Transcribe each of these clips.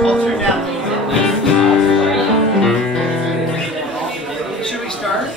I'll turn down the Should we start?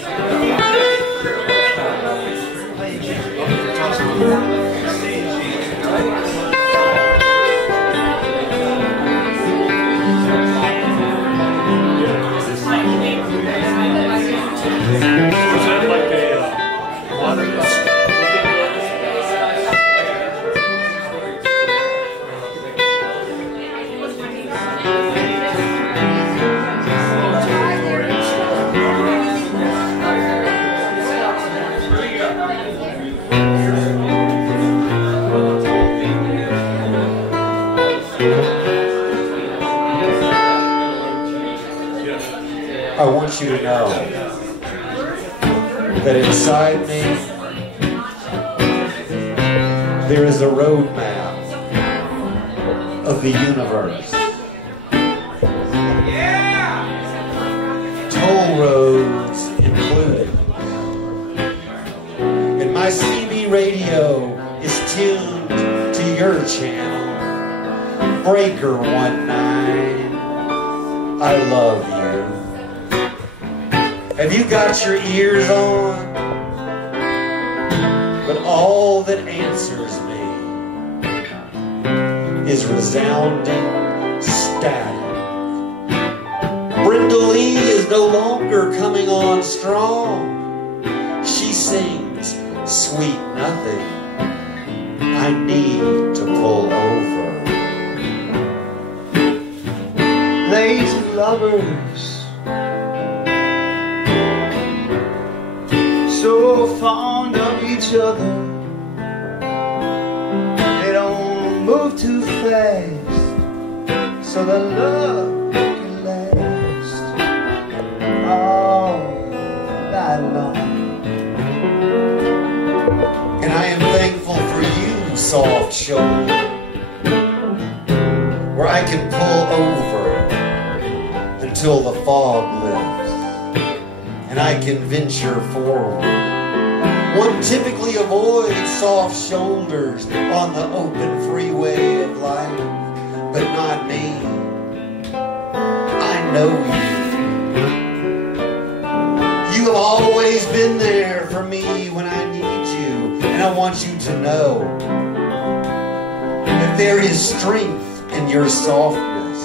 I want you to know that inside me there is a roadmap of the universe. Toll roads included. And my CB radio is tuned to your channel, Breaker 19. I love you. Have you got your ears on? But all that answers me is resounding static. Brenda Lee is no longer coming on strong. She sings sweet nothing. I need to pull over. Lazy lovers, so fond of each other, they don't move too fast, so the love can last all night long. And I am thankful for you, soft shoulder, where I can pull over until the fog lifts and I can venture forward. One typically avoids soft shoulders on the open freeway of life, but not me. I know you. You have always been there for me when I need you, and I want you to know that there is strength in your softness,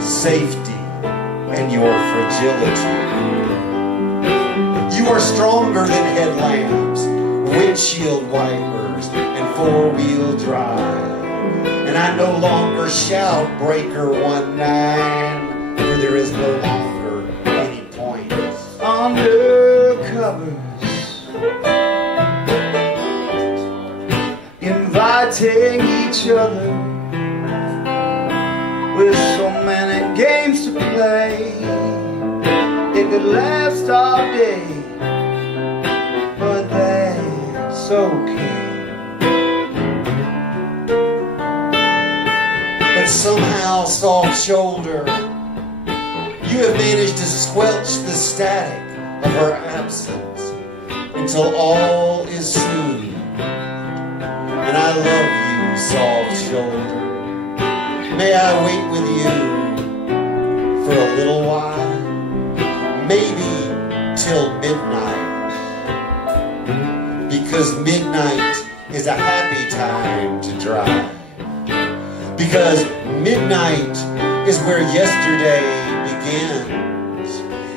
safety, and your fragility. You are stronger than headlamps, windshield wipers, and four-wheel drive. And I no longer shout Breaker 19, where there is no longer any point. Undercovers, inviting each other with so many games to play. It could last all day, but that's okay. But somehow, soft shoulder, you have managed to squelch the static of her absence until all is soothed. And I love you, soft shoulder. May I wait with you for a little while, maybe till midnight, because midnight is a happy time to drive, because midnight is where yesterday begins,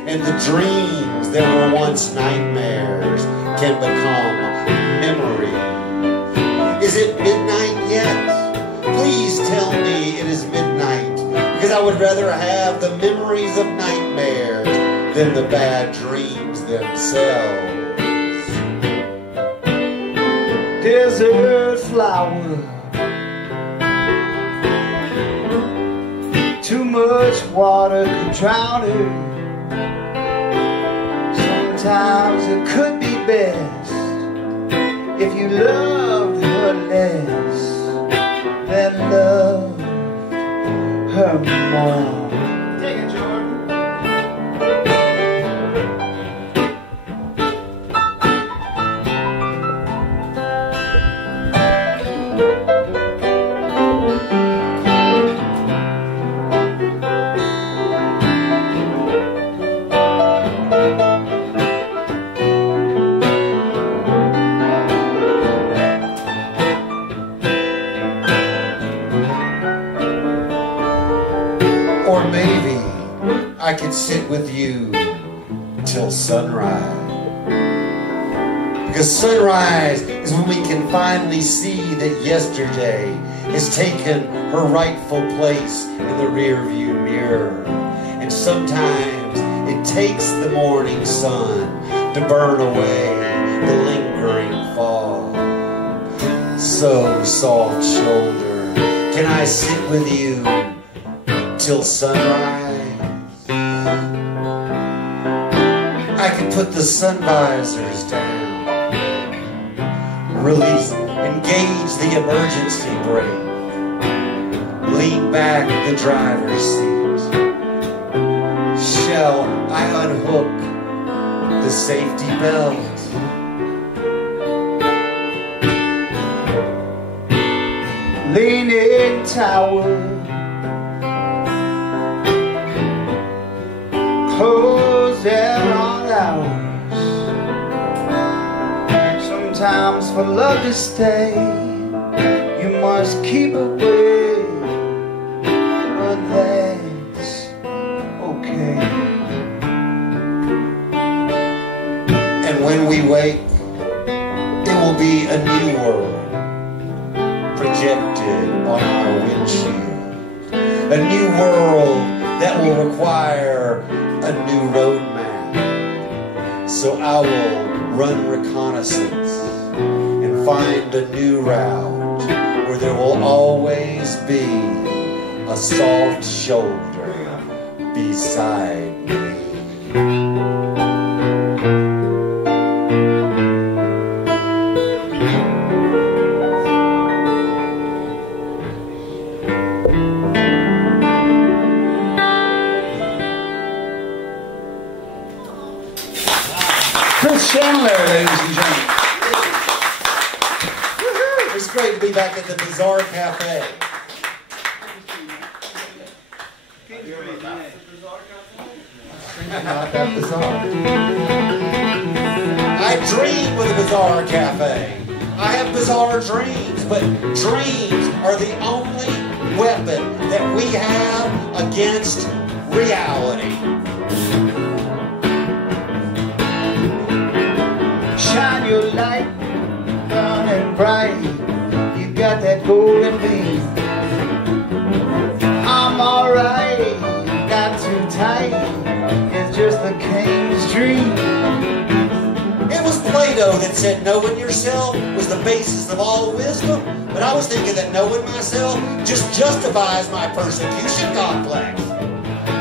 and the dreams that were once nightmares can become memory. Is it midnight yet? Please tell me it is midnight, because I would rather have the memories of nightmares than the bad dreams themselves. Desert flower, too much water could drown her. Sometimes it could be best if you loved her less than loved her more. Take it, Jordan. Or maybe I could sit with you till sunrise. Because sunrise is when we can finally see that yesterday has taken her rightful place in the rearview mirror. And sometimes it takes the morning sun to burn away the lingering fog. So, soft shoulder, can I sit with you till sunrise? I could put the sun visors down, release, engage the emergency brake, lean back the driver's seat. Shall I unhook the safety belt? Leaning tower, closing all hours. Sometimes for love to stay, you must keep away, but that's okay. And when we wake, it will be a new world projected on our windshield. A new world that will require a new roadmap. So I will run reconnaissance and find a new route where there will always be a soft shoulder beside me. Chandler, ladies and gentlemen. It's great to be back at the Bazaar Cafe. I dream with a Bazaar Cafe. I have bizarre dreams, but dreams are the only weapon that we have against reality. Shine your light, burning bright. You got that golden beam. I'm alright, not too tight. It's just the king's dream. It was Plato that said knowing yourself was the basis of all wisdom, but I was thinking that knowing myself just justifies my persecution complex.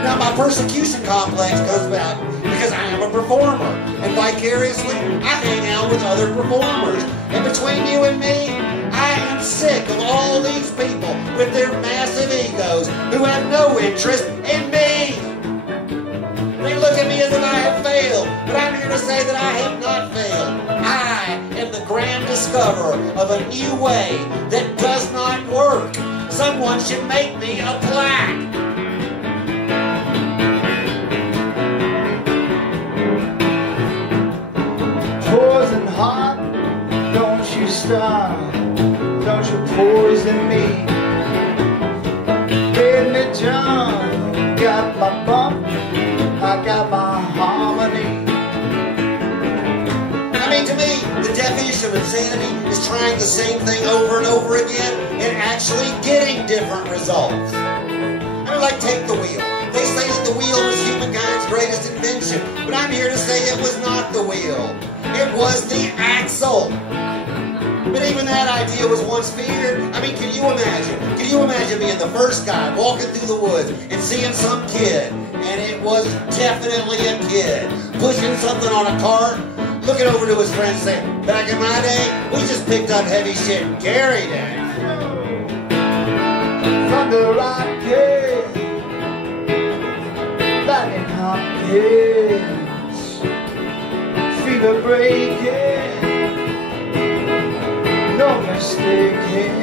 Now my persecution complex goes about because I am a performer, and vicariously I hang out with other performers. And between you and me, I am sick of all these people with their massive egos who have no interest in me. They look at me as if I have failed, but I'm here to say that I have not failed. I am the grand discoverer of a new way that does not work. Someone should make me a plaque. Poison heart, don't you stop, don't you poison me. Give me John, got my bump, I got my harmony. I mean, to me, the definition of insanity is trying the same thing over and over again and actually getting different results. I mean, like, take the wheel. They say that the wheel was humankind's greatest invention, but I'm here to say it was not the wheel. It was the axle. But even that idea was once feared. I mean, can you imagine? Can you imagine being the first guy walking through the woods and seeing some kid, and it was definitely a kid, pushing something on a cart, looking over to his friend saying, back in my day, we just picked up heavy shit and carried it. Thunder rocket, lightning hopkins, fever breaking, no mistaking.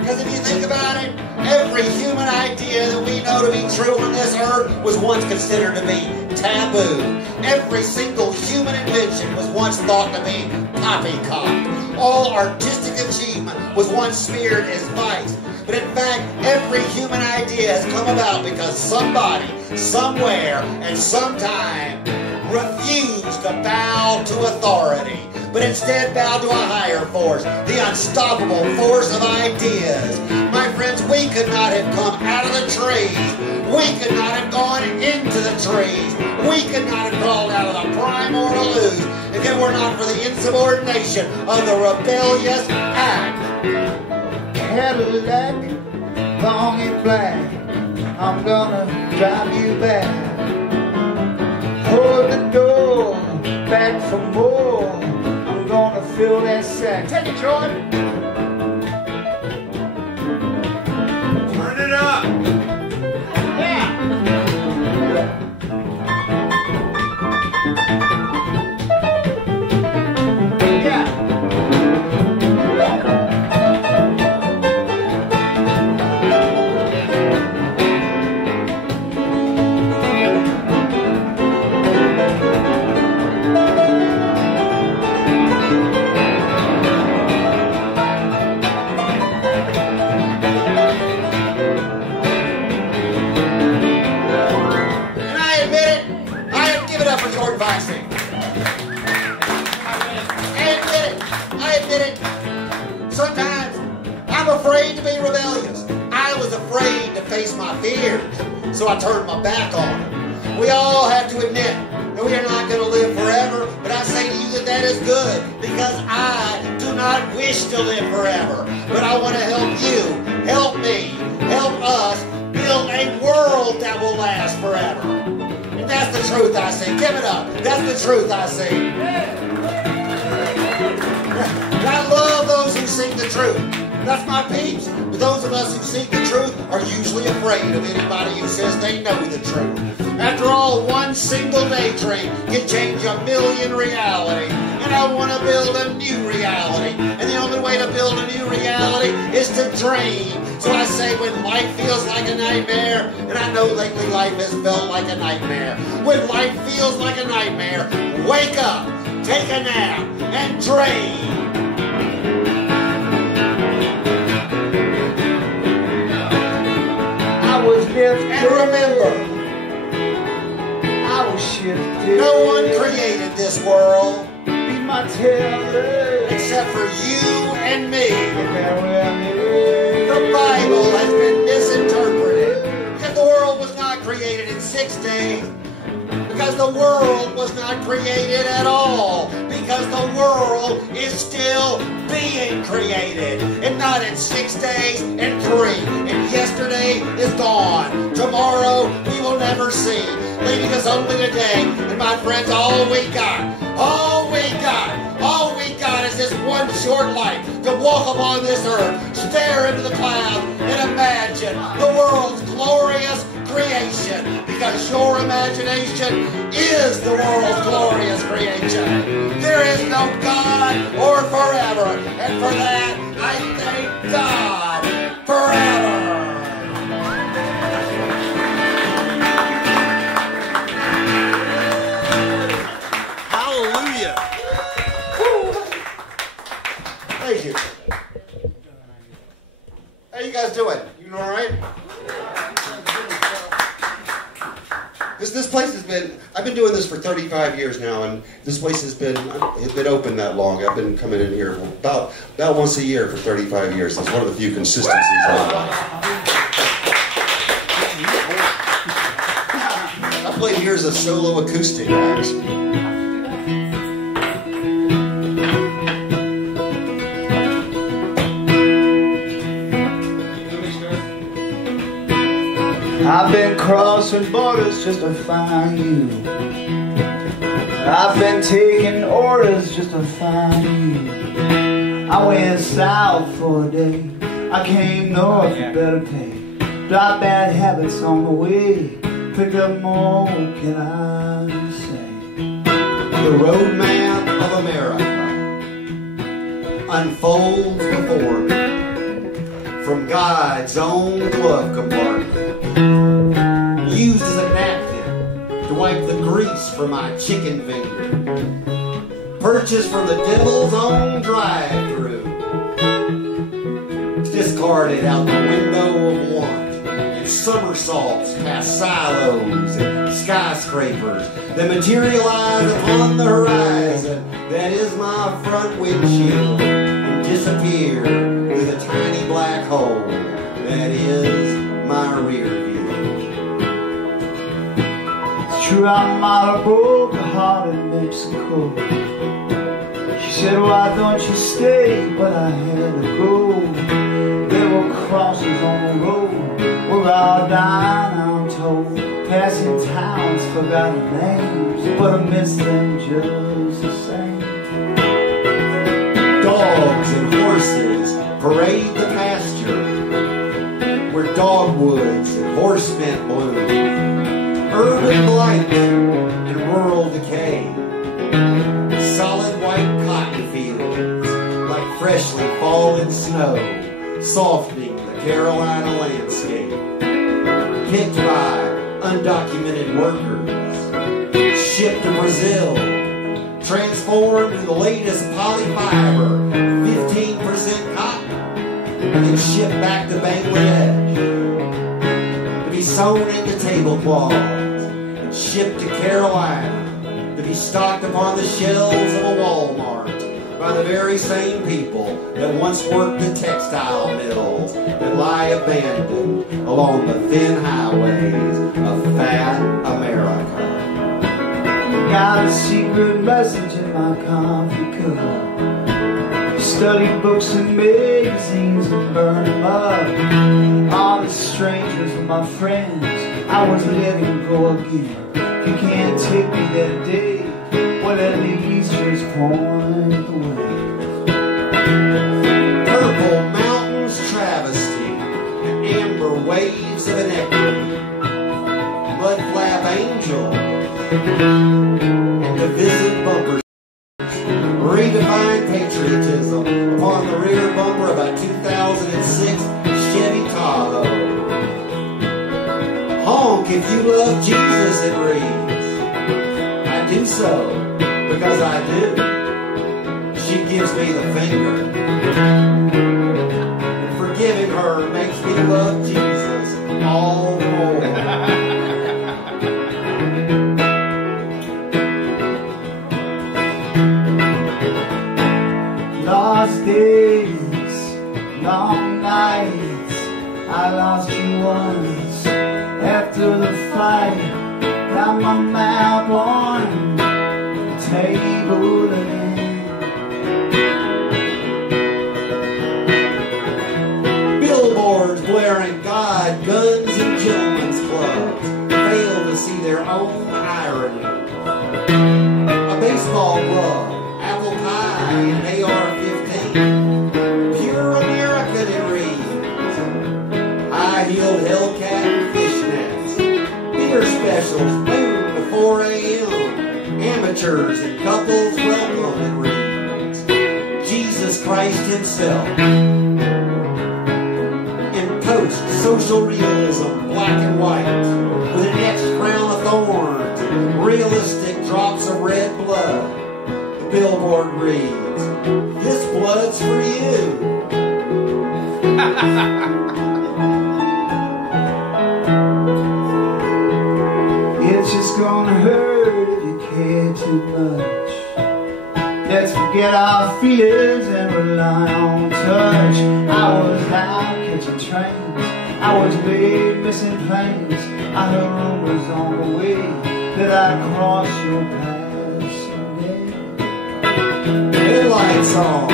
Because if you think about it, every human idea that we know to be true on this earth was once considered to be taboo. Every single human invention was once thought to be poppycock. all artistic achievement was once smeared as vice. But in fact, every human idea has come about because somebody, somewhere, and sometime refused to bow to authority, but instead bowed to a higher force, the unstoppable force of ideas. My friends, we could not have come out of the trees. We could not have gone into the trees. We could not have crawled out of the primordial ooze if it were not for the insubordination of the rebellious act. Cadillac, long and black, I'm gonna drive you back. Hold the door, back for more, I'm gonna fill that sack. Take it, Jordan. Turn it up. Yeah. Feinstein. I admit it. Sometimes I'm afraid to be rebellious. I was afraid to face my fears, so I turned my back on them. We all have to admit that we are not going to live forever, but I say to you that that is good, because I do not wish to live forever. But I want to help you, help me, help us build a world that will last forever. And that's the truth I see. Give it up. That's the truth I see. I love those who seek the truth. That's my peeps. But those of us who seek the truth are usually afraid of anybody who says they know the truth. After all, one single daydream can change a million realities. And I want to build a new reality. And the only way to build a new reality is to dream. So I say, when life feels like a nightmare, and I know lately life has felt like a nightmare. When life feels like a nightmare, wake up, take a nap, and dream. I was lifted, and remember, I was shifted. No one created this world Be my terror, except for you and me. The The Bible has been misinterpreted because the world was not created in 6 days. Because the world was not created at all. Because the world is still being created. And not in 6 days and 3. And yesterday is gone. Tomorrow we will never see. Leaving us only today. And my friends, all we got is this one short life to walk upon this earth, stare into the clouds, and imagine the world's glorious creation, because your imagination is the world's glorious creation. There is no God or forever, and for that I thank God forever. Hallelujah. Thank you. How you guys doing? You doing all right? This place has been, I've been doing this for 35 years now, and this place has been open that long. I've been coming in here about once a year for 35 years. That's one of the few consistencies I have. I played here as a solo acoustic act. I've been crossing borders just to find you. I've been taking orders just to find you. I went south for a day. I came north for better pay. Dropped bad habits on the way. Picked up more, can I say? The roadmap of America unfolds before me from God's own glove compartment. Used as a napkin to wipe the grease from my chicken finger. purchased from the devil's own drive-thru. Discarded out the window of want, and somersaults past silos and skyscrapers that materialize upon the horizon that is my front windshield and disappear with a tiny black hole that is my rear view. It's true, I might have broke a heart in Mexico. She said, why don't you stay? But I had to go. There were crosses on the road where I'll die, I'm told. Passing towns, forgotten names, but I miss them just the same. Dogs and horses parade the pasture where dogwoods and horsemen bloom. Urban blight and rural decay. Solid white cotton fields like freshly fallen snow, softening the Carolina landscape. Picked by undocumented workers, shipped to Brazil, transformed to the latest polyfiber, 15% cotton, and then shipped back to Bangladesh to be sewn into tablecloths and shipped to Carolina to be stocked upon the shelves of a Walmart by the very same people that once worked the textile mills that lie abandoned along the thin highways of fat America. Got a secret message in my coffee cup. Study books and magazines and burn them up. All the strangers were my friends. I was letting go again. You can't take me that day. Well, at least just point the way. Purple mountains travesty and amber waves of inequity. Mud flap angel and divisive bumpers. Redefine patriotism upon the rear bumper of a 2006 Chevy Tahoe. Honk if you love Jesus, it reads. I do so because I do. She gives me the finger. And forgiving her makes me love Jesus all the more. Lost days, long nights, I lost you once. After the fight, got my mouth on the table again. Billboards blaring God, guns, and gentlemen's clubs fail to see their own irony. A baseball glove, apple pie, and AR-15. Pure American, it reads. High-heeled Hellcat and fishnets. Beer specials, noon to 4 a.m. Amateurs and couples welcome, it reads. Jesus Christ himself. In post-social realism, black and white, with an etched crown of thorns, realistic drops of red blood. The billboard reads, this blood's for you. It's just gonna hurt if you care too much. Let's forget our fears and rely on touch. I was out catching trains, I was late missing planes. I heard rumors on the way that I'd cross your path someday. Headlights on.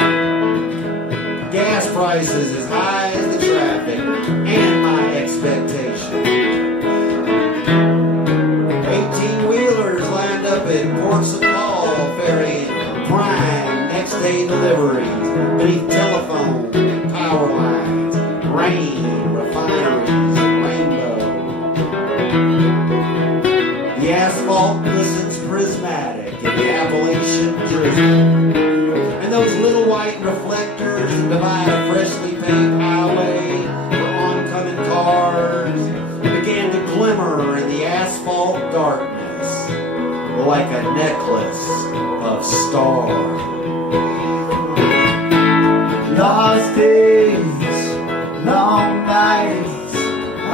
Gas prices as high as the traffic and my expectation. 18-wheelers lined up at ports of call, ferrying prime next-day deliveries beneath telephone and power lines, rain, refineries, and rainbow. The asphalt glistens prismatic in the Appalachian drizzle. And those little white reflectors that divide a freshly paved highway for oncoming cars began to glimmer in the asphalt darkness. The like a necklace of stars. Lost days, long nights,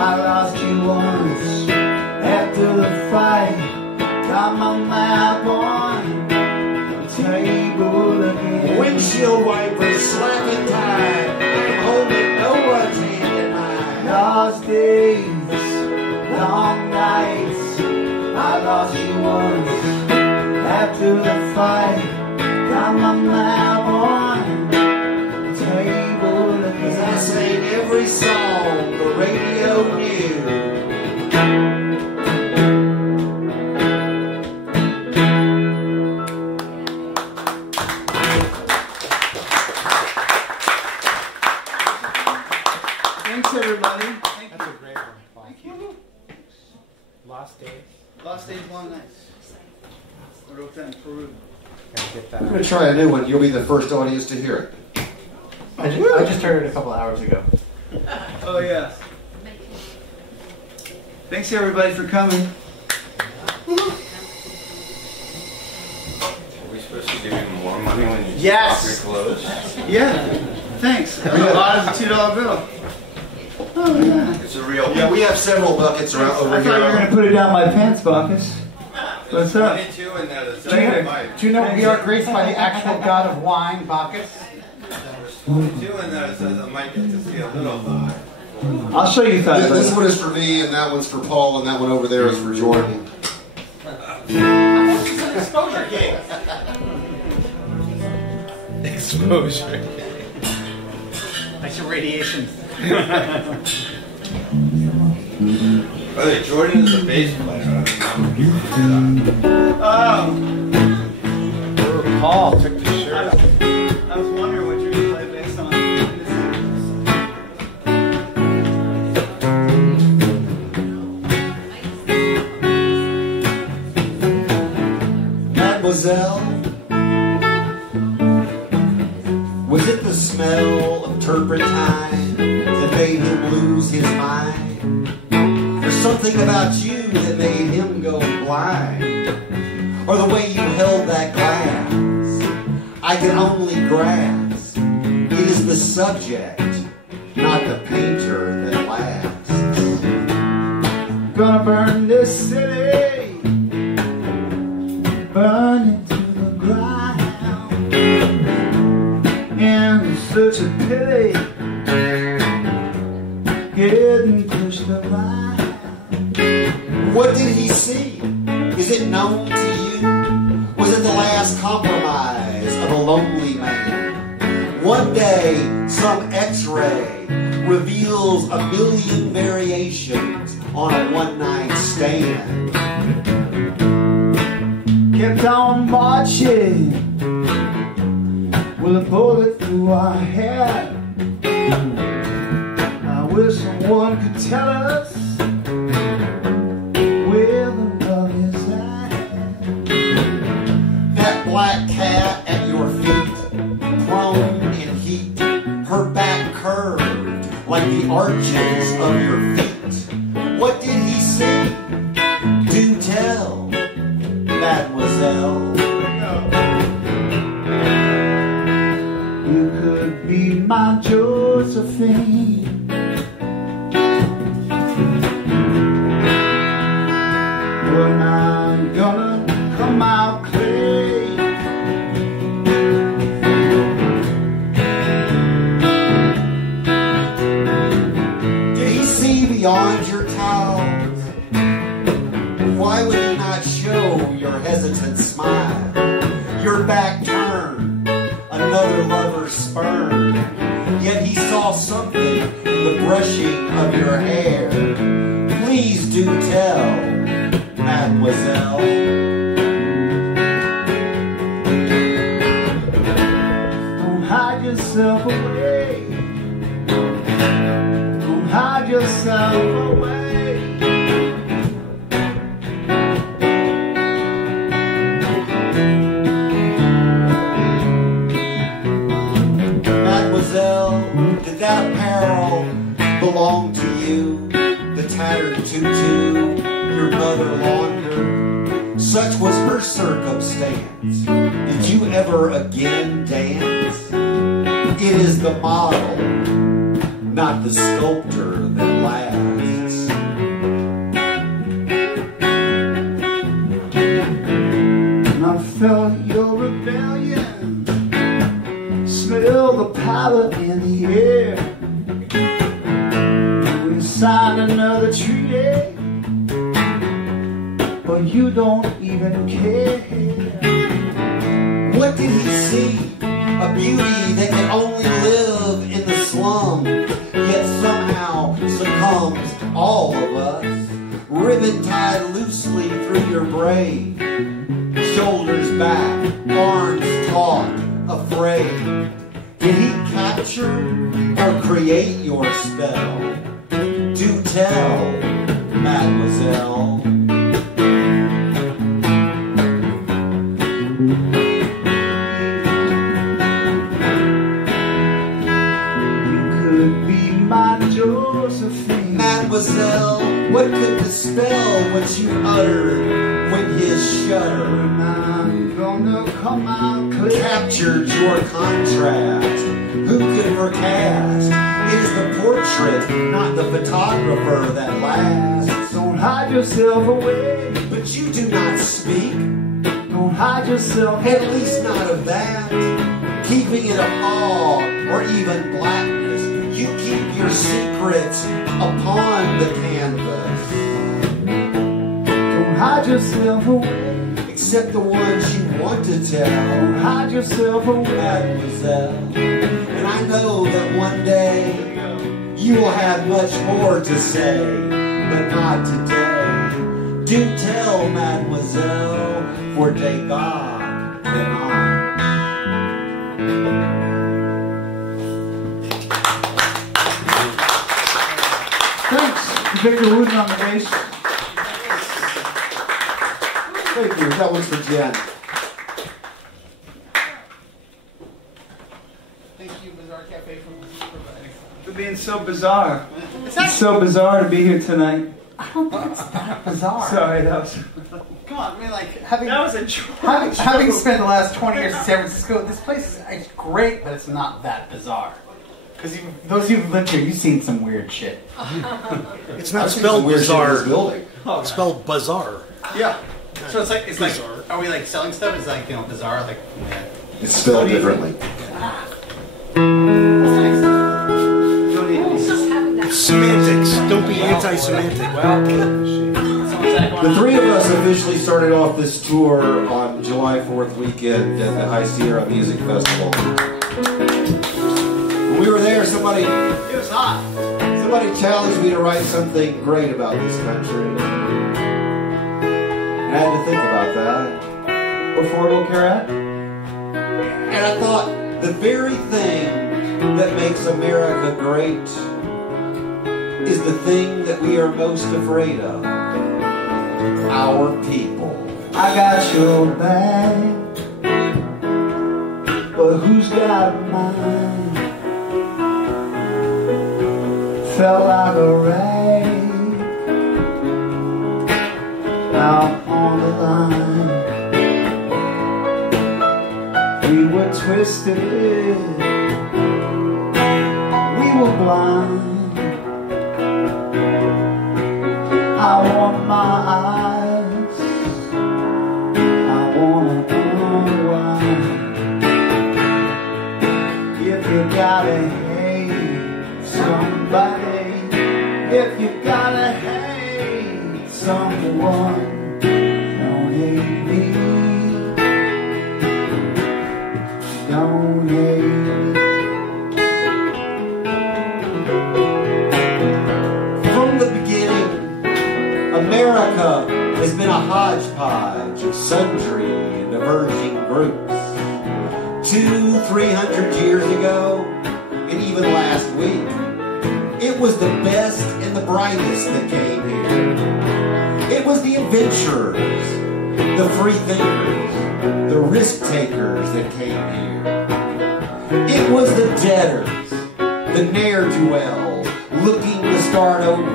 I lost you once. After the fight, got my map on the table again. Windshield wipers slapping time, I'm holding no one's hand in mine. Lost days, long nights, I lost you once. After the fight, got my map on the table again. 'Cause I sang every song the radio knew. Thanks, everybody. Thank That's you. a great one. Thank you. Lost Days. Lost days, long nights. I wrote that in Peru. Gotta get I'm going that. to try a new one. You'll be the first audience to hear it. I just heard it a couple hours ago. Oh, yeah. Thanks, everybody, for coming. Are we supposed to give you more money when you Yes. stop your clothes? Yeah, thanks. I bought us a $2 bill. Oh, yeah. It's a real. Yeah, we have several buckets around over I thought you were going here. to put it down my pants, Bacchus. What's up? 22 in there. That's Do you know we are graced by the actual god of wine, Bacchus? There's 22 in there that says I might get to see a little vibe. I'll show you that. This one is for me, and that one's for Paul, and that one over there is for Jordan. Exposure game. Exposure. Like some radiation. By the way, Jordan is a bass player. I don't know. Paul took the shirt off. I was wondering what you're going to play based on. Mademoiselle, was it the smell of turpentine that made him lose his mind? Or something about you that made him go blind? Or the way you held that glass? I can only grasp. It is the subject, not the painter that lasts. Gonna burn this city, burn it to the ground. And it's such a pity, getting pushed around. What did he see? Is it known to you? Was it the last compromise of a lonely man? One day, some x-ray reveals a million variations on a one-night stand. Kept on marching with a bullet through our head. I wish someone could tell us where the love is at. That black cat at your feet, prone in heat, her back curved like the arches of your feet. What did he see? Do tell, Mademoiselle. You could be my Josephine. You're not gonna come out clean. Did he see beyond your towels? Why would he not show your hesitant smile? Your back turned, another lover spurned. Yet he saw something in the brushing of your hair. Please do tell, Mademoiselle. Don't hide yourself away. Don't hide yourself away. Mademoiselle, did that apparel belong to you? The tattered tutu your mother laundered? Such was her circumstance. Did you ever again dance? It is the model, not the sculptor, that lasts. And I felt your rebellion, smell the powder in the air. We signed another treaty, but you don't even care. What did he see? A beauty that can only live in the slum, yet somehow succumbs all of us. Ribbon tied loosely through your braid, shoulders back, arms taut, afraid. Did he capture or create your spell? Do tell, mademoiselle. Mademoiselle, what could dispel what you uttered when his shudder I'm gonna come out clear. captured your contrast? Who could recast? It is the portrait, not the photographer, that lasts. Don't hide yourself away. But you do not speak, Don't hide yourself at away. least not of that. Keeping it of awe or even blackness, you keep your secrets upon the canvas. Don't hide yourself away. Except the ones you want to tell, Don't hide yourself away. mademoiselle. And I know that one day you will have much more to say, but not today. Do tell, mademoiselle, for they God and I. Thanks, Victor Wooten on the bass. Thank you. That one's for Jen. Thank you, Bazaar Cafe, for providing. For being so bizarre. It's It's so bizarre to be here tonight. I don't think it's that bizarre. Sorry, that was Come on, I mean, like, having a having spent the last 20 years in San Francisco, this place is it's great, but it's not that bizarre. Because those of you who've lived here, you've seen some weird shit. It's not spelled bizarre. Building. It's spelled bizarre. Yeah. So it's like, are we like selling stuff? It's like, bizarre, like, yeah. It's spelled differently. Semantics. Don't be anti-semantic. The three of us officially started off this tour on July 4th weekend at the High Sierra Music Festival. When we were there, somebody It was hot. challenged me to write something great about this country. And I had to think about that. Affordable Care Act? And I thought, the very thing that makes America great is the thing that we are most afraid of. Our people. I got your back, but who's got mine? Felt like a rag out on the line. We were twisted, we were blind. I want my eyes, I wanna unwind. If you gotta hate somebody, if you gotta hate someone, don't hate me, don't hate me. From the beginning, America has been a hodgepodge of sundry and diverging groups. 200-300 years ago, and even last week, it was the best and the brightest that came here. It was the adventurers, the free thinkers, the risk takers that came here. It was the debtors, the ne'er-do-wells looking to start over,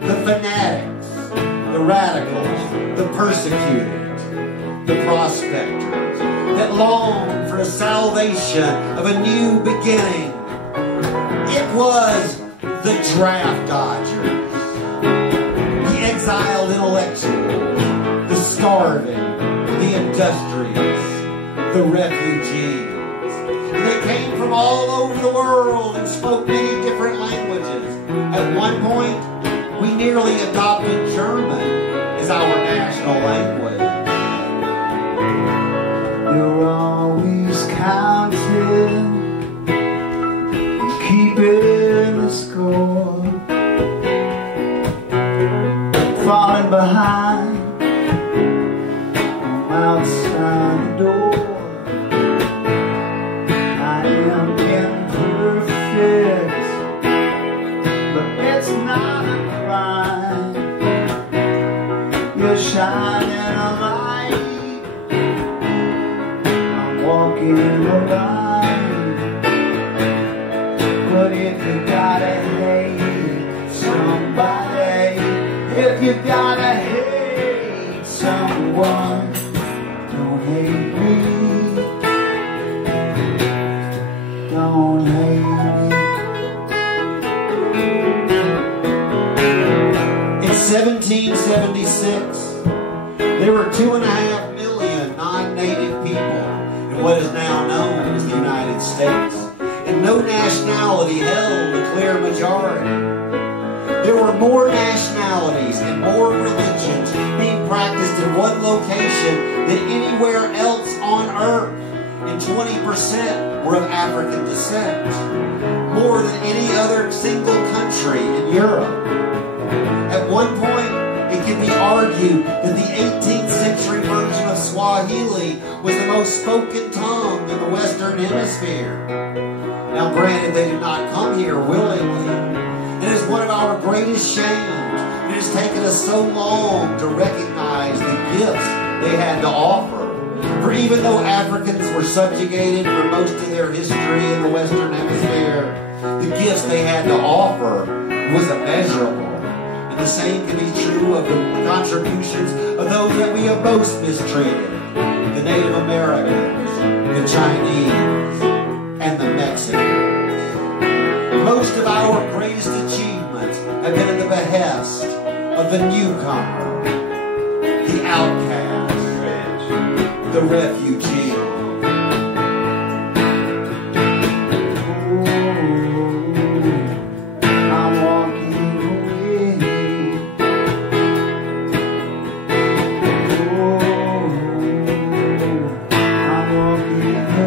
the fanatics, the radicals, the persecuted, the prospectors that long for a salvation of a new beginning. It was the draft dodgers, the exiled intellectuals, the starving, the industrious, the refugees. They came from all over the world and spoke many different languages. At one point, we nearly adopted German as our national language. You're always counting, keeping the score, falling behind outside the door. I am imperfect, but it's not a crime. You're shining a light, I'm walking a line. But if you gotta hate somebody, if you gotta hate someone, don't hate me. Don't hate me. In 1776, there were 2.5 million non-native people in what is now known as the United States, and no nationality held a clear majority. There were more nationalities and more religions being practiced in one location than anywhere else on earth, and 20% were of African descent, more than any other single country in Europe. At one point, it can be argued that the 18th century version of Swahili was the most spoken tongue in the Western Hemisphere. Now granted, they did not come here willingly. It is one of our greatest shames. It has taken us so long to recognize the gifts they had to offer. For even though Africans were subjugated for most of their history in the Western Hemisphere, the gifts they had to offer was immeasurable. And the same can be true of the contributions of those that we have most mistreated: the Native Americans, the Chinese, and the Mexicans. Most of our greatest achievements have been at the behest of the newcomer, the outcast, the refugee. I'm walking away. I'm walking away.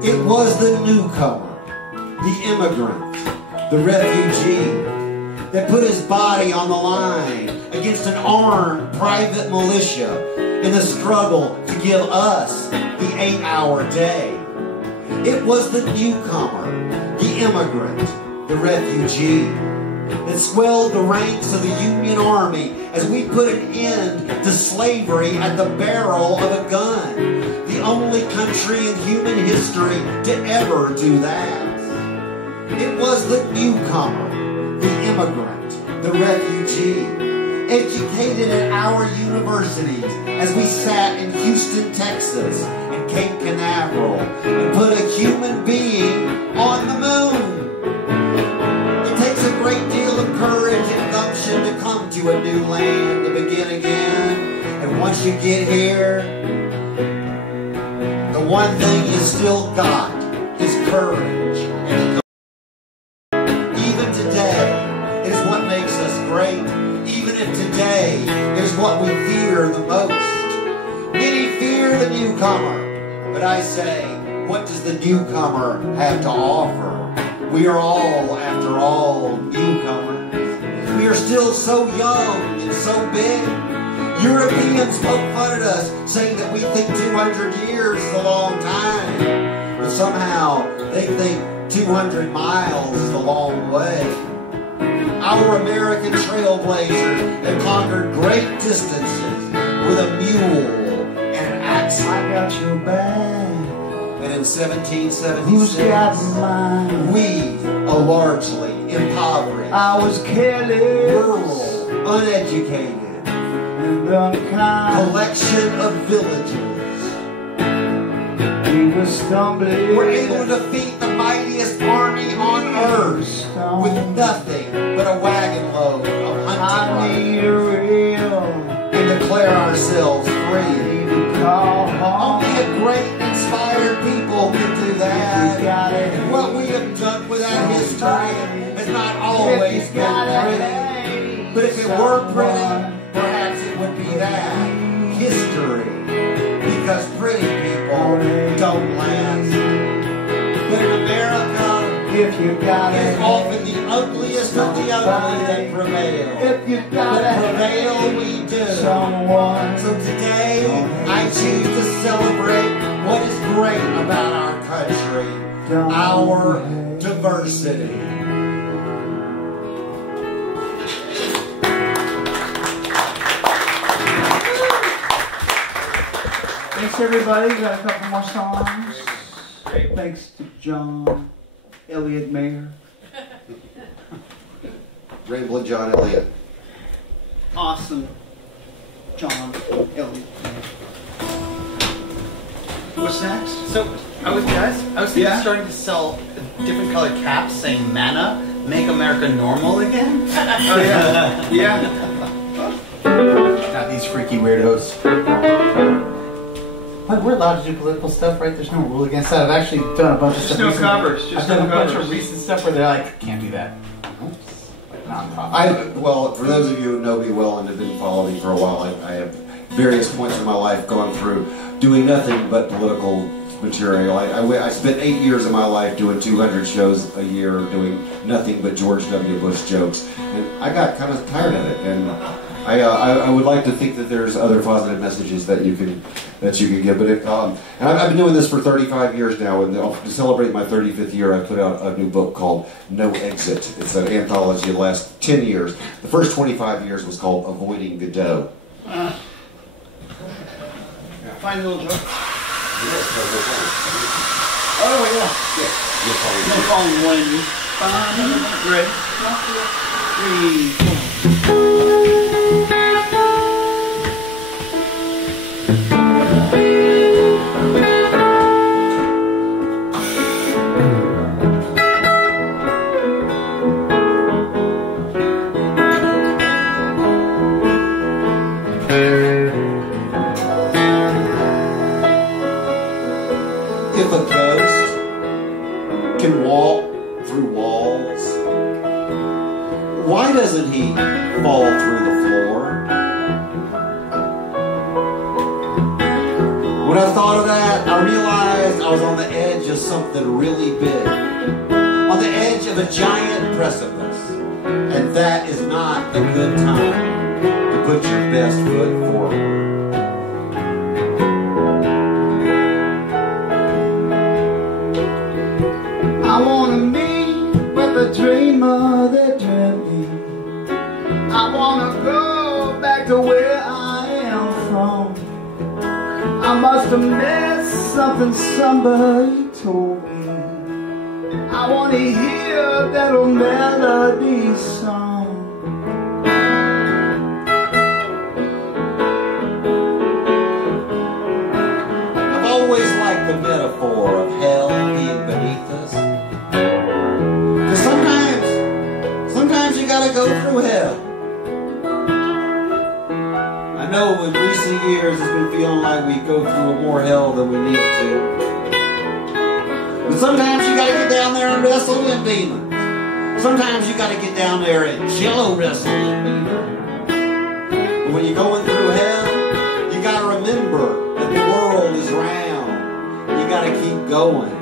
It was the newcomer, the immigrant, the refugee that put his body on the line against an armed private militia in the struggle to give us the 8-hour day. It was the newcomer, the immigrant, the refugee that swelled the ranks of the Union Army as we put an end to slavery at the barrel of a gun. The only country in human history to ever do that. It was the newcomer, the immigrant, the refugee, educated at our universities as we sat in Houston, Texas, and Cape Canaveral, and put a human being on the moon. It takes a great deal of courage and gumption to come to a new land to begin again. And once you get here, the one thing you still got is courage. And even today, it is what makes us great. Even if today is what we fear the most. Many fear the newcomer, but I say, what does the newcomer have to offer? We are all, after all, newcomers. We are still so young and so big. Europeans poke fun at us, saying that we think 200 years is a long time. But somehow, they think 200 miles is a long way. Our American trailblazers have conquered great distances with a mule and an axe. I got your back. And in Who's 1776, got mine? we, a largely impoverished, I was careless rural, uneducated and unkind. collection of villages, We were stumbling. were able to defeat the mightiest army on earth with nothing but a wagon load of hunting I rifles need a real. and declare ourselves free. Need to call home. Only a great, inspired people can do that. And what we have done with our history has not always been pretty. But if it were pretty, perhaps it would be that. History. Because pretty people don't last. But in America, If you got it is it, often the ugliest of the ugly that prevail. if you got But it, prevail we do. someone. So today, I choose to celebrate what is great about our country, our diversity. Thanks everybody. We got a couple more songs. Thanks to John Elliott Mayer. Ramblin' John Elliott. Awesome John Elliott. What's next? So, I was thinking Yeah? of starting to sell different colored caps saying "Mana, make America normal again." Oh yeah. Yeah. Not these freaky weirdos. But we're allowed to do political stuff, right? There's no rule against that. I've actually done a bunch of Just stuff. no recently. covers, just I've done no a bunch covers. of recent stuff where they're like, "Can't do that." Like nonprofit. Well, for those of you who know me well and have been following me for a while, I have various points in my life gone through doing nothing but political material. I spent 8 years of my life doing 200 shows a year doing nothing but George W. Bush jokes, and I got kind of tired of it. And I would like to think that there's other positive messages that you can give. But and I've been doing this for 35 years now, and to celebrate my 35th year, I put out a new book called No Exit. It's an anthology that lasts 10 years. The first 25 years was called Avoiding Godot. Find a little joke. Oh yeah. No calling one of you. Ready? 3, 4. If a ghost can walk through walls, why doesn't he fall through the floor? When I thought of that, I realized I was on the edge of something really big. On the edge of a giant precipice. And that is not a good time to put your best foot forward. I wanna meet with a dreamer that dreamt me. I wanna go back to where I am from. I must have missed something somebody told me. I wanna hear that old melody song. I've always liked the metaphor of hell being beneath us. Because sometimes you gotta go through hell. I know in recent years it's been feeling like we go through more hell than we need to. But sometimes you gotta get down there and wrestle with demons. Sometimes you gotta get down there and jello wrestle with demons. But when you're going through hell, you gotta remember that the world is round. You gotta keep going.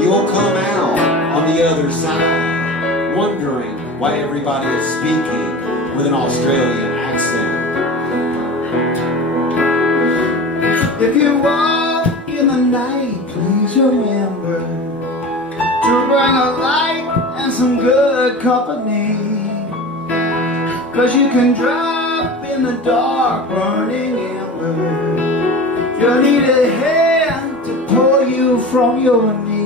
You'll come out on the other side, wondering why everybody is speaking with an Australian accent. If you walk in the night, please remember to bring a light and some good company. 'Cause you can drop in the dark, burning ember. You need a hand to pull you from your knees.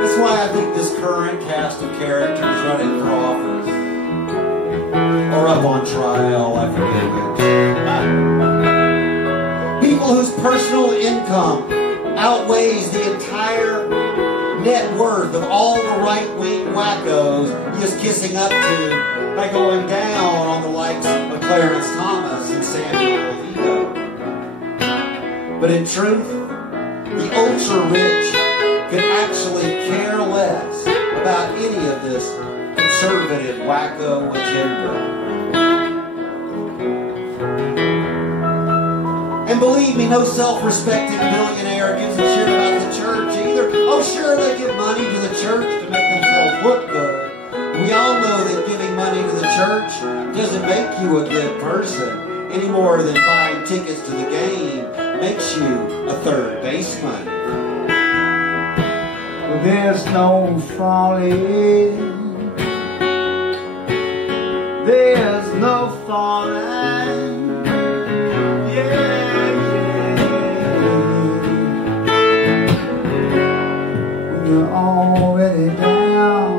That's why I think this current cast of characters running for office or up on trial, I forget which. People whose personal income outweighs the entire net worth of all the right-wing wackos he is kissing up to by going down on the likes of Clarence Thomas and Samuel Alito. But in truth, the ultra-rich could actually care less about any of this conservative wacko agenda. And believe me, no self-respecting billionaire gives a shit about the church either. Oh, sure, they give money to the church to make themselves look good. We all know that giving money to the church doesn't make you a good person any more than buying tickets to the game makes you a third baseman. Well, there's no falling. There's no falling. You're already down.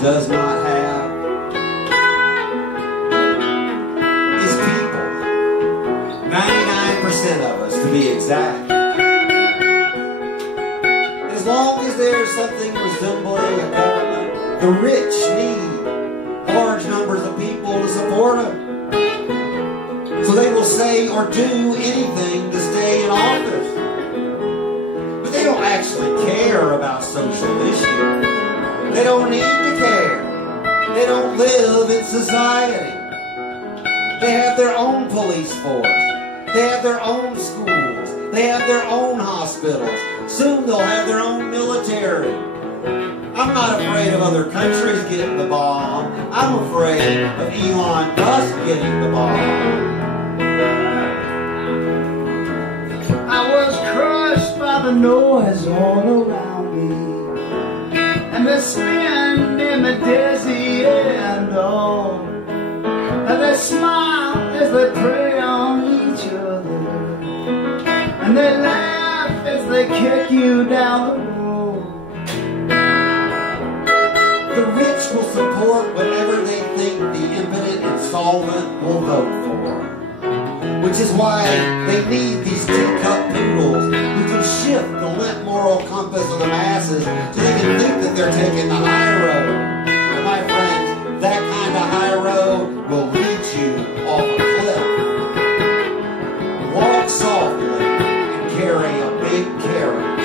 Does not have is people. 99% of us, to be exact. As long as there's something resembling a government, the rich need large numbers of people to support them. So they will say or do anything to stay in office. But they don't actually care about social issues. They don't need to care. They don't live in society. They have their own police force. They have their own schools. They have their own hospitals. Soon they'll have their own military. I'm not afraid of other countries getting the bomb. I'm afraid of Elon Musk getting the bomb. I was crushed by the noise all around me, and the spin in the dizzy and all, and they smile as they prey on each other, and they laugh as they kick you down the road. The rich will support whatever they think the impotent and solvent will vote for, which is why they need these teacup poodles who can shift the limp moral compass of the masses so they can think that they're taking the high road. And my friends, that kind of high road will lead you off a cliff. Walk softly and carry a big carrot.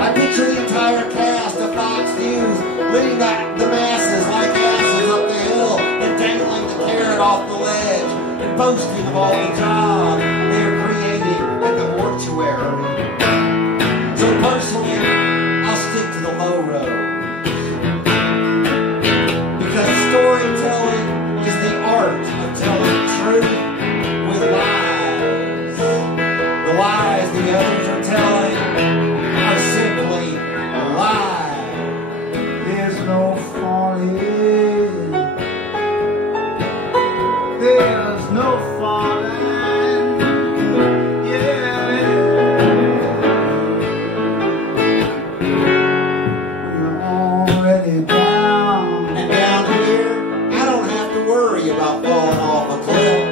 I picture the entire cast of Fox News leading the masses like asses up the hill and dangling the carrot off the ledge and boasting of all the jobs they are creating at the mortuary. So personally, I'll stick to the low road. Because storytelling is the art of telling truth with there's no falling. Yeah, you're already down. And down here, I don't have to worry about falling off a cliff.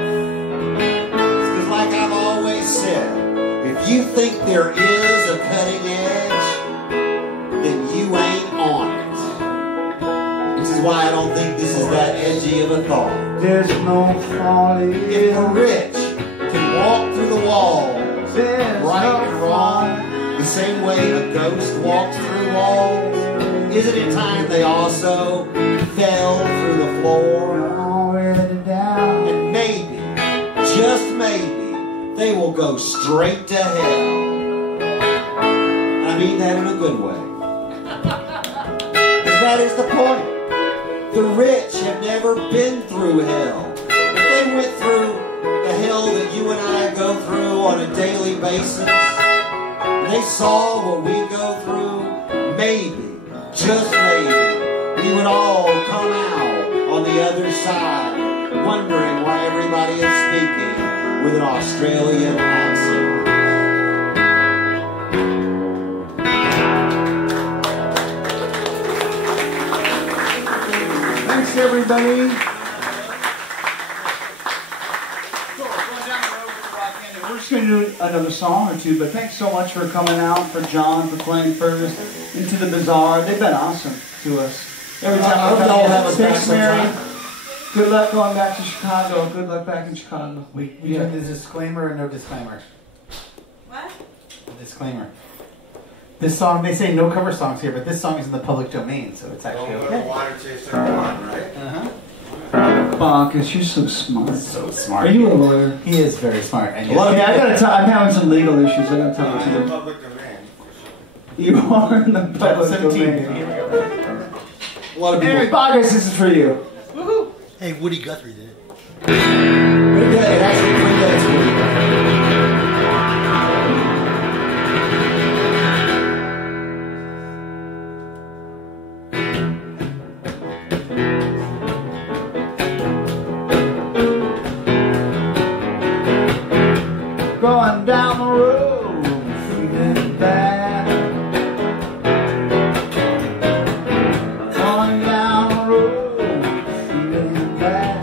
Because like I've always said, if you think there is a cutting edge, then you ain't on it. Which is why I don't think this is that edgy of a thought. There's no falling. If the rich can walk through the walls, There's right no and wrong, falling. the same way a ghost walks through walls, isn't it time they also fell through the floor? Already down. And maybe, just maybe, they will go straight to hell. And I mean that in a good way. Because that is the point. The rich have never been through hell. If they went through the hell that you and I go through on a daily basis, and they saw what we go through, maybe, just maybe, we would all come out on the other side wondering why everybody is speaking with an Australian accent. Thanks, everybody. We're just going to do another song or two, but thanks so much for coming out, for John, for playing first, into the Bazaar. They've been awesome to us. Every time I hope we y'all come have in. us back Thanks, Mary. sometime. Good luck going back to Chicago. Good luck back in Chicago. We did the disclaimer or no disclaimer? What? The disclaimer. This song, they say no cover songs here, but this song is in the public domain, so it's actually Don't let the okay. water taste like wine, right? Uh-huh. Bacchus, you're so smart. So smart. Are you a lawyer? He is very smart. And Yeah, I gotta tell. I'm having some legal issues. I gotta talk No, to in the you. public domain. You are in the Title public 17. domain. Here we go. A lot of people. Anyway, Bacchus, this is for you. Hey, Woody Guthrie did it. It actually predates Woody. Going down the road, feeling bad. Going down the road, feeling bad.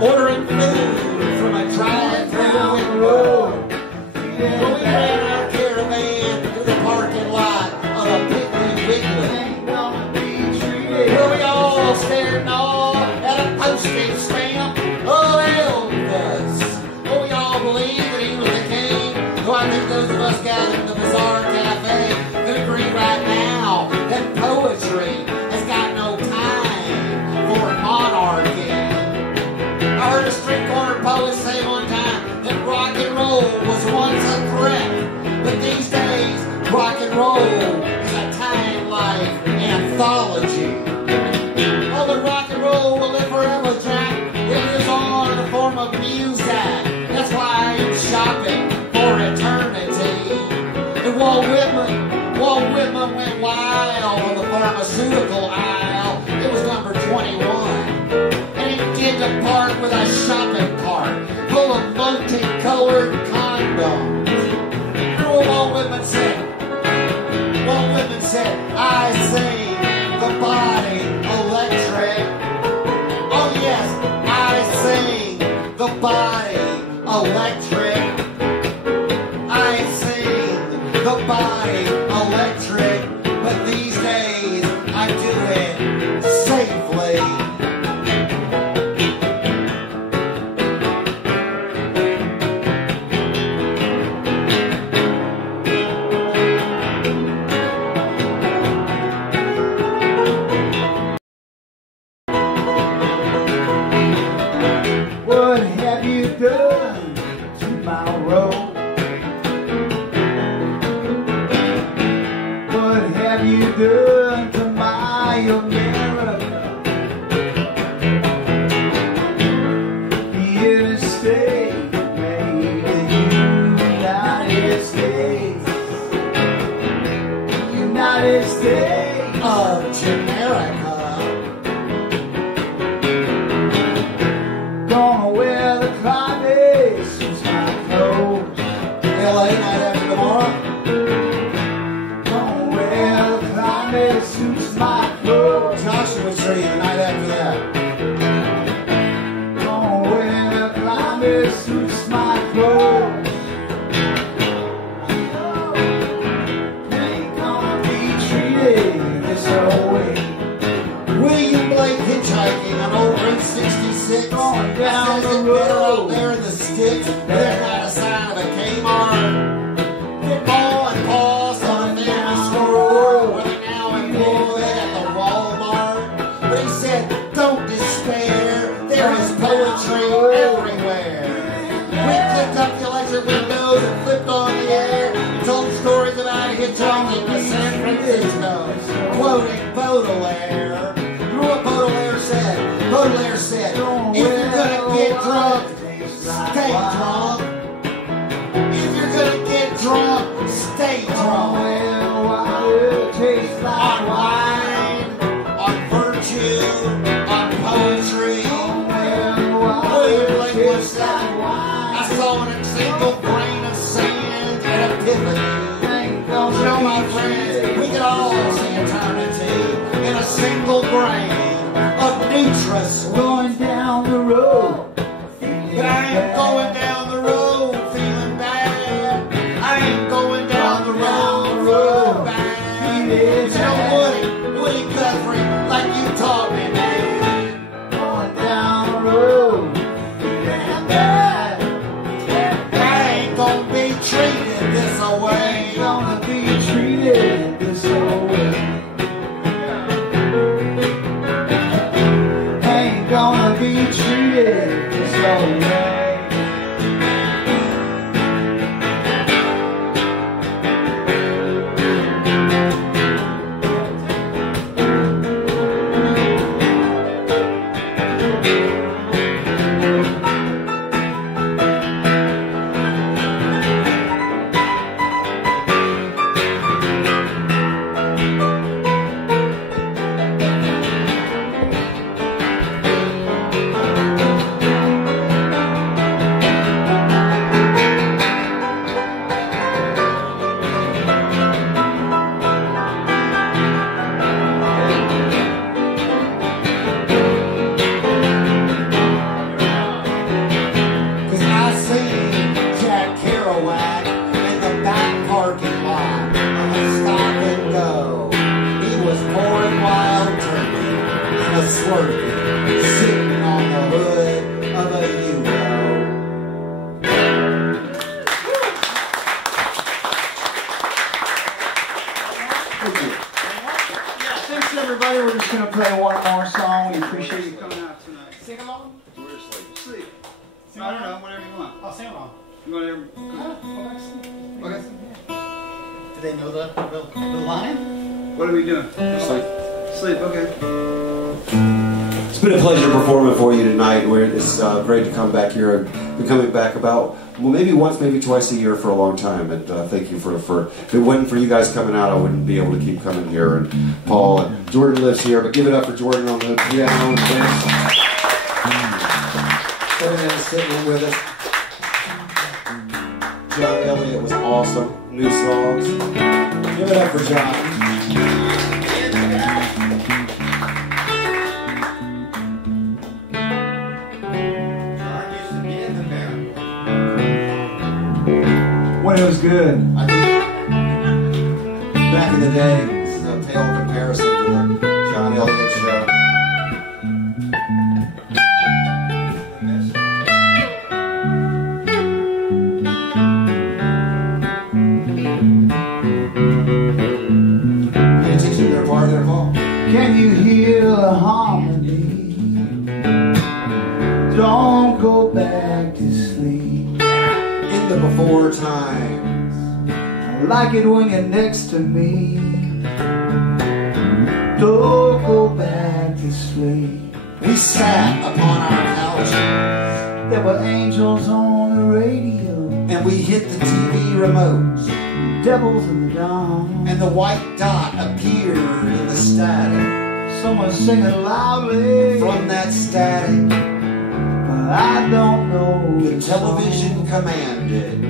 ordering food from a drive-through in road. When we ran our caravan through the parking lot of a Piggly Wiggly, where we all stared in awe at a postage stamp of Elvis. Well, we all believed that he was the king. So I think those of us gathered in the Bazaar Cafe can agree right now that poetry has got no time for monarchy. I heard a street corner poet say one time that rock and roll was once a threat, but these days rock and roll is a time life anthology. Oh, but rock and roll will live forever, Jack. It lives on in the form of music. That's why I am shopping for eternity. And Walt Whitman went wild on the pharmaceutical aisle. It was number 21. And he began to park with a shopping cart full of multicolored condoms. Remember what Walt Whitman said? Walt Whitman said, I sing the body electric. Oh yes, I sing the body electric. I sing the body electric, but these days I do it safely. What have you done to my road? What have you done to my America? The interstate made the United States. United States Of Jamaica. gonna wear the climate suits my clothes. LA night after tomorrow. Gonna wear the climate suits my clothes. Joshua Tree the night after that. Gonna wear the climate suits my clothes. Ain't gonna be treated this way. William Blake hitchhiking on old Route 66. Going down Says the it better road. out there in the sticks. There's not a sign of a Kmart. Paul and Paul saw the family store where they now employed at the Walmart. But he said, don't despair. There is poetry everywhere. We clicked up the electric windows and flipped on the air and told stories about hitchhiking to San Francisco, quoting Baudelaire. You know what Baudelaire said? Baudelaire said, if you're gonna get drunk, stay drunk. If you're gonna get drunk, stay drunk. On wine, on virtue, on poetry. William Blake once said, I saw in a single grain of sand an epiphany. You know, my friends, we could all see eternity in a single grain of nutricous. Going down the road. But I ain't going down the road feeling bad. I ain't going down the road feeling bad. You know, Woody Guthrie, like you taught me, man. Going down the road. Bad. I ain't gonna be treated this away. Gonna be treated this way. Ain't gonna be treated this way. Sing I don't along? know, whatever you want. I'll sing along. You want to? Okay. Do they know the line? What are we doing? Sleep, okay. It's been a pleasure performing for you tonight. It's great to come back here. I've been coming back about, well, maybe once, maybe twice a year for a long time. And thank you for if it wasn't for you guys coming out, I wouldn't be able to keep coming here. And Paul and Jordan lives here, but give it up for Jordan on the piano and bass. Sitting in with us. John Elliott was awesome. New songs. Give it up for John. When it was good. I think back in the day, this is a pale comparison to the John Elliott show. Pay attention to their part of their call. Can you hear the harmony? Don't go back to sleep. In the before times. I like it when you're next to me. Don't go back to sleep. We sat upon our couches There were angels on the radio, and we hit the TV remotes, devils in the dawn, and the white dot appeared in the static. someone singing loudly From that static, but I don't know the television commanded,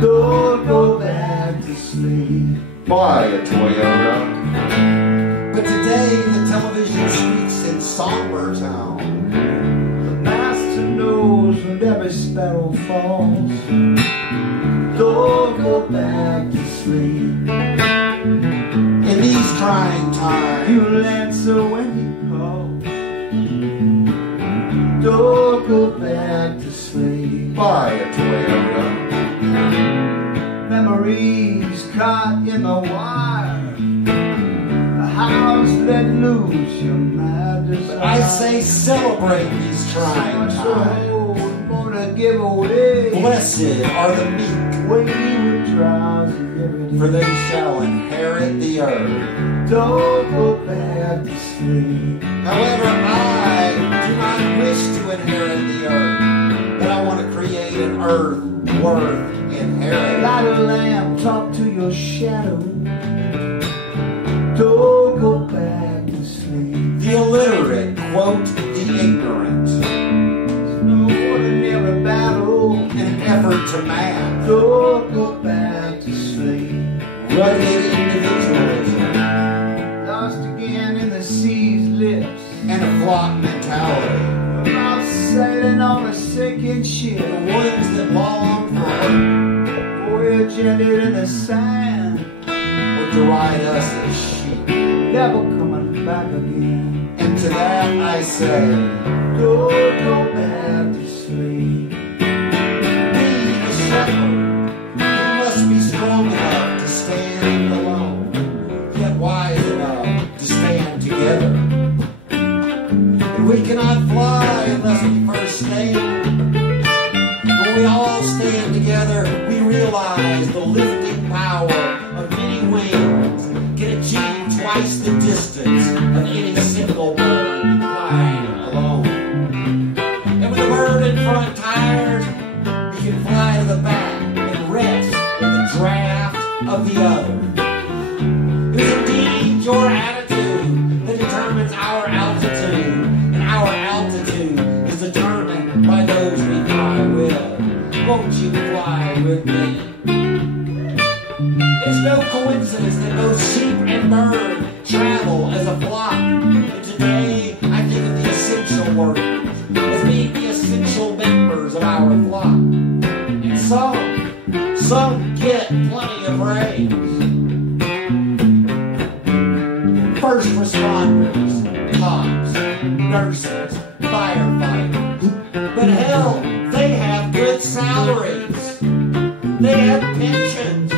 don't go back to sleep. buy a Toyota. But today the television speaks in somber tone. The master knows when every sparrow falls. Don't go back to sleep. In these trying times, You'll answer when he calls. Don't go back to sleep. buy a Toyota. Memories caught in the wire. The house let loose your mad desire. I say celebrate these trying so times. much more to give away. Blessed are the meek, Wayward drowsy every day. for they shall inherit the earth. Don't go back to sleep. However, I do not wish to inherit the earth, but I want to create an earth worth inheriting. Light a lamp, talk to your shadow. Don't go back to sleep. The illiterate quote the ignorant There's no ordinary battle. in an effort to math. Don't go back to sleep. Rugged individualism Lost again in the sea's lips. and a flock mentality. About sailing on a sinking ship. The ones that long for Voyage ended in the sand. would deride us as sheep. Never coming back again. And to that I say, Don't go back to sleep. we the shepherd, we must be strong enough to stand alone, yet wise enough to stand together. And we cannot fly unless we first stand. When we all stand together, we realize the lifting power of many wings can achieve twice the distance of any single bird flying alone. And when the bird in front tires, he can fly to the back and rest in the draft of the other. It is indeed your attitude that determines our altitude, and our altitude is determined by those we fly with. Won't you fly with me? It's no coincidence that both sheep and bird travel as a flock. And today, I think of the essential workers as being the essential members of our flock. And some get plenty of praise. First responders, cops, nurses, firefighters. But hell, they have good salaries. They have pensions.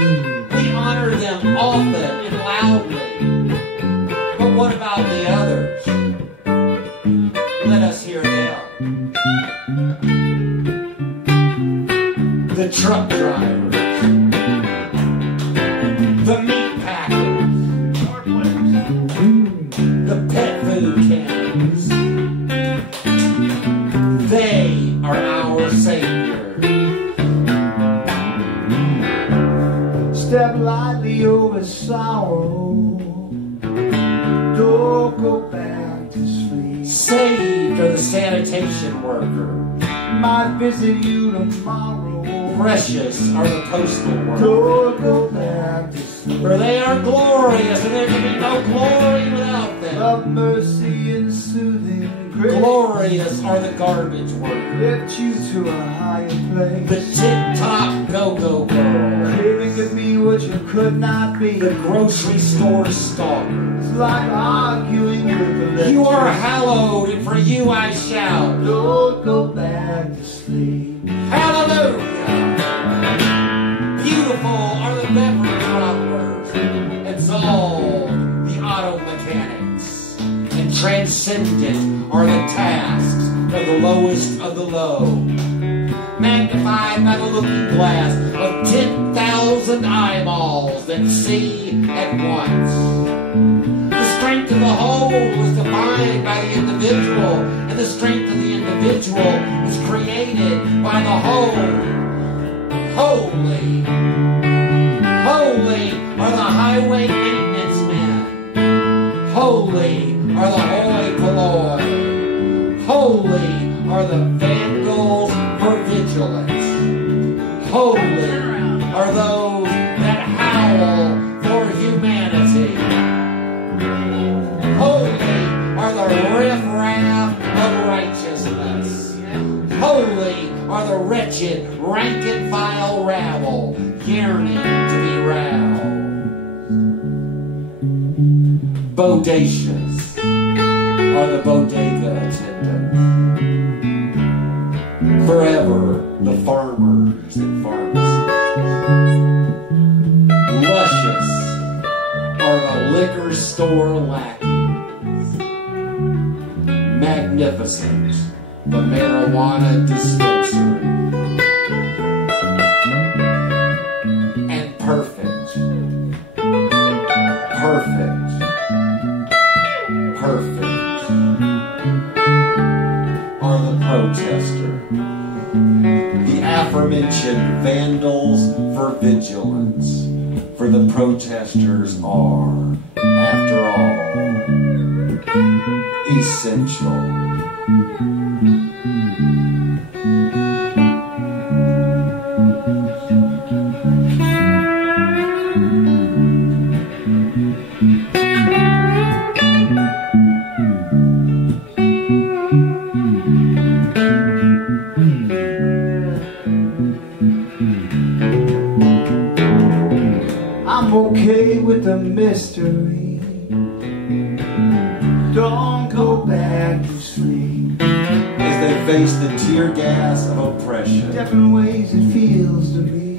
We honor them often and loudly. But what about the others? Let us hear them. the truck drivers, the meat packers, the pet food canners. They are our Savior. Step lightly over sorrow. Don't go back to sleep. Saved are the sanitation workers. Might visit you tomorrow. Precious are the postal workers. Don't go back to sleep. For they are glorious, and there can be no glory without them. Of mercy and soothing grace. Glorious are the garbage workers. Lift you to a higher place. The tip-top go-go girl. Craving to be what you could not be. The grocery store stalker. It's like arguing with the You are hallowed, and for you I shout. Don't go back to sleep. Hallelujah! Beautiful are the beverage robbers. Absolved the auto mechanics. And transcendent are the tasks of the lowest of the low. Magnified by the looking glass of 10,000 eyeballs that see at once. The strength of the whole is defined by the individual, and the strength of the individual is created by the whole. Holy, holy are the highway maintenance men. Holy are the hoi polloi. Holy are the vandals for vigilance. Holy are those that howl for humanity. Holy are the riff-raff of righteousness. Holy are the wretched, rank-and-file rabble yearning to be roused. Bodacious are the bodega attendants. Forever the farmers and pharmacists. Luscious are the liquor store lackeys. Magnificent the marijuana dispensary. And perfect, perfect, perfect are the protester. The aforementioned vandals for vigilance. For the protesters are, after all, essential. Okay with the mystery. Don't go back to sleep. As they face the tear gas of oppression. Different ways it feels to be.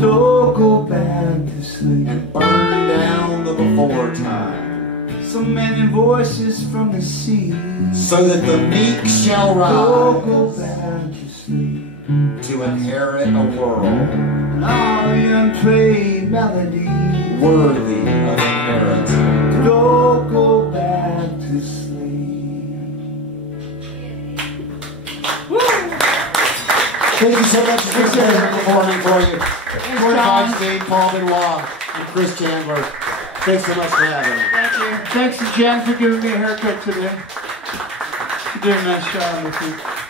Don't go back to sleep. And burn down the before time. So many voices from the sea. So that the meek shall rise. Don't go back to sleep. To inherit a world. And all the unplayed melodies. Worthy of inheritance. Don't go back to sleep. Thank you so much for performing for you. Feinstein, Paul Benoit, and Chris Chandler. Thanks so much for having me. Thank you. Thanks to Jen for giving me a haircut today. She did a nice job with you.